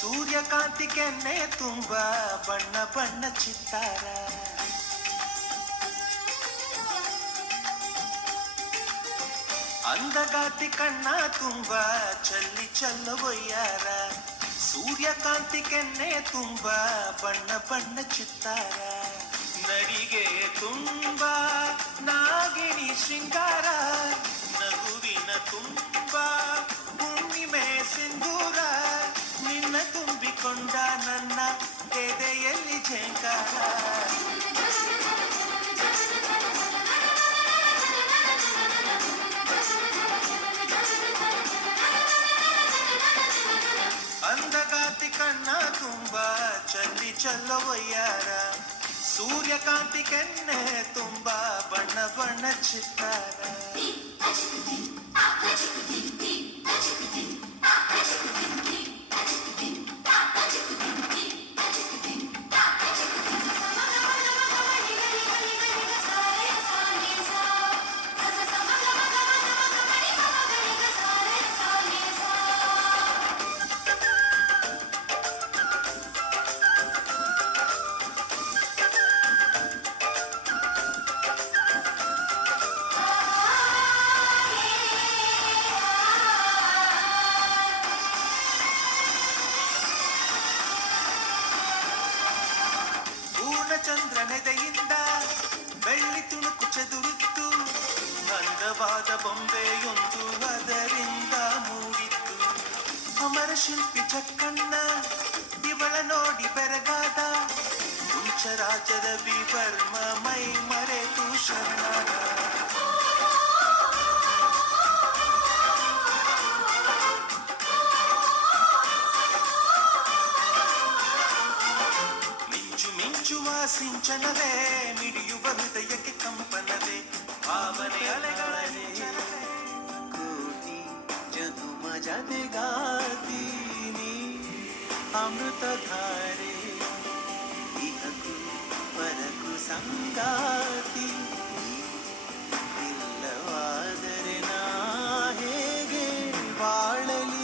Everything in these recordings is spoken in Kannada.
ಸೂರ್ಯಕಾಂತಿ ಕೆನ್ನೆ ತುಂಬ ಬಣ್ಣ ಬಣ್ಣ ಚಿತ್ತಾರ, ಅಂದಗಾತಿ ಕಣ್ಣ ತುಂಬ ಚಲ್ಲಿ ಚಲ್ಲವೊಯ್ಯಾರ. ಸೂರ್ಯಕಾಂತಿ ಕೆನ್ನೆ ತುಂಬ ಬಣ್ಣ ಬಣ್ಣ ಚಿತ್ತಾರ, ನಡಿಗೆ ತುಂಬ ನಾಗಿಣಿ ಶೃಂಗಾರ, ನಗುವಿನ ತುಂಬ ಹುಣ್ಣಿಮೆ ಸಿಂಧೂರ, ನಿನ್ನ ತುಂಬಿಕೊಂಡ ನನ್ನ ಎದೆಯಲ್ಲಿ ಝೇಂಕಾರ. ಅಂದಗಾತಿ ಕಣ್ಣ ತುಂಬ ಚಲ್ಲಿ ಚಲ್ಲವೊಯ್ಯಾರ, ಸೂರ್ಯಕಾಂತಿ ಕೆನ್ನೆ ತುಂಬ ಬಣ್ಣ ಬಣ್ಣ ಚಿತ್ತಾರ. ಚಂದ್ರನೆದೆಯಿಂದ ಬೆಳ್ಳಿ ತುಣುಕು ಚದುರುತ್ತು, ಅಂದವಾದ ಬೊಂಬೆಯೊಂದು ಅದರಿಂದ ಮೂಡಿತ್ತು. ಅಮರ ಶಿಲ್ಪಿ ಚಕ್ಕಣ್ಣ ಇವಳ ನೋಡಿ ಬೆರಗಾದ, ಕುಂಚರಾಜದ ವಿವರ್ಮ ಮೈ ಮರೆತು ಶರಣಾದ. ಸಿಂಚನವೇ ಮಿಡಿಯುವ ಹೃದಯಕ್ಕೆ ಕಂಪನವೇ ಭಾವನೆ ಅಲೆಗಳೇ. ಕೋಟಿ ಜನುಮ ಜತೆಗಾತೀನಿ ಅಮೃತಧಾರೆ, ಇಹಕು ಪರಕು ಸಂಗಾತಿ, ಇಲ್ಲವಾದರೆ ನಾ ಹೇಗೆ ಬಾಳಲಿ.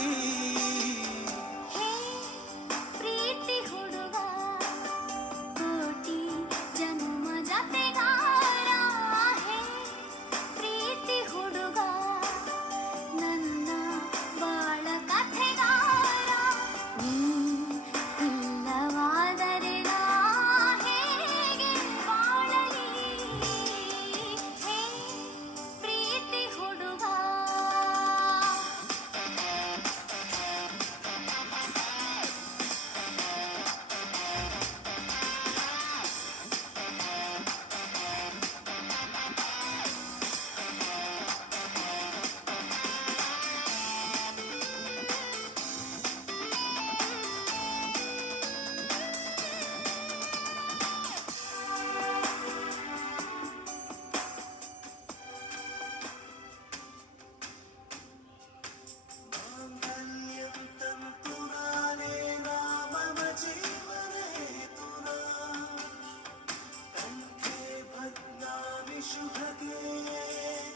शुभगे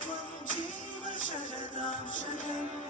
त्वं जीव शरदां शरम्.